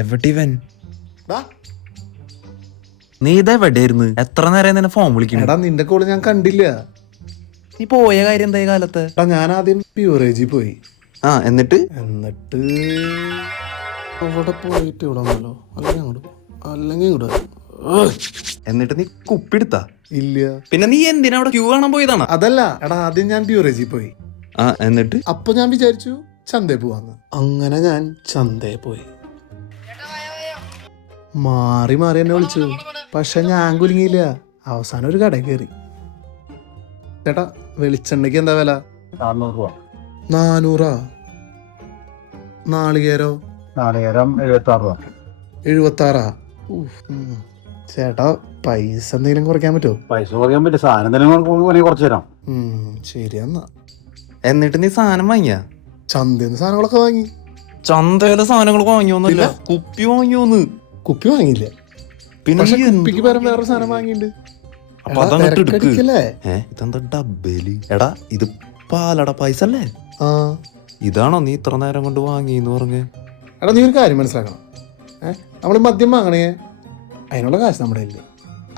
എവിടെവൻ? നീ ഇതെവിടെയായിരുന്നു? എത്ര നേരം നിന്നെ ഫോൺ വിളിക്കണം? എടാ നിന്റെ കോള് ഞാൻ കണ്ടില്ല. നീ പോയ കാര്യം എന്തായി കാലത്ത്? എടാ ഞാൻ ആദ്യം പ്യൂറേജിൽ പോയി. എന്നിട്ട് അവിടെ പോയിട്ട് ഇവിടെ വന്നല്ലോ. അല്ലെങ്കിൽ ഇങ്ങോട്ട് എന്നിട്ട് നീ കുപ്പിടുത്താ? ഇല്ല. പിന്നെ നീ എന്തിനാ അവിടെ ക്യൂ കാണാൻ പോയതാണ്? അതല്ല എടാ, ആദ്യം ഞാൻ പ്യൂറേജിൽ പോയി. എന്നിട്ട് അപ്പൊ ഞാൻ വിചാരിച്ചു ചന്തയിൽ പോവാന്ന്. അങ്ങനെ ഞാൻ ചന്തയിൽ പോയി. മാറി മാറി എന്നെ വിളിച്ചു. പക്ഷെ ഞാൻ കുലുങ്ങിയില്ല. അവസാനം ഒരു കടയിൽ കയറി. ചേട്ടാ വെളിച്ചെണ്ണയ്ക്ക് എന്താ വില? 400. നാളികേരോ? 76. ചേട്ടാ പൈസ എന്തെങ്കിലും കുറയ്ക്കാൻ പറ്റുമോ? പൈസ കുറയ്ക്കാൻ പറ്റും. സാധനം കുറച്ച് തരാം. ശരി എന്നാ. എന്നിട്ട് നീ സാധനം വാങ്ങിയ? ചന്തന്ന് സാധനങ്ങളൊക്കെ വാങ്ങി. ചന്തയിലെ സാധനങ്ങൾ വാങ്ങിയോന്നല്ല, കുപ്പി വാങ്ങിയോന്ന്. കുപ്പി വാങ്ങിയില്ല. പിന്നെ കുപ്പിക്ക് പകരം വേറൊരു സാധനം വാങ്ങിയിട്ടുണ്ട്. ഇതെന്താ ഡബേല്? എടാ ഇത് പാലട പൈസ അല്ലേ? ഇതാണോ നീ ഇത്ര നേരം കൊണ്ട് വാങ്ങിന്ന് പറഞ്ഞ്? എടാ നീ ഒരു കാര്യം മനസ്സിലാക്കണം. നമ്മൾ മദ്യം വാങ്ങണേ അതിനുള്ള കാശ് നമ്മുടെ ഇല്ല.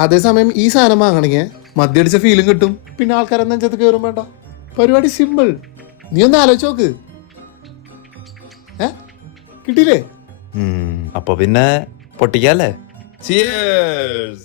അതേസമയം ഈ സാധനം വാങ്ങണമെങ്കിൽ മദ്യം അടിച്ച ഫീലും കിട്ടും. പിന്നെ ആൾക്കാരെ നെഞ്ചത്ത് കയറും വേണ്ട. പരിപാടി സിമ്പിൾ. നീ ഒന്ന് ആലോചിച്ച് നോക്ക്. കിട്ടിയില്ലേ? അപ്പൊ പിന്നെ പൊട്ടിക്കല്ലേ? Cheers!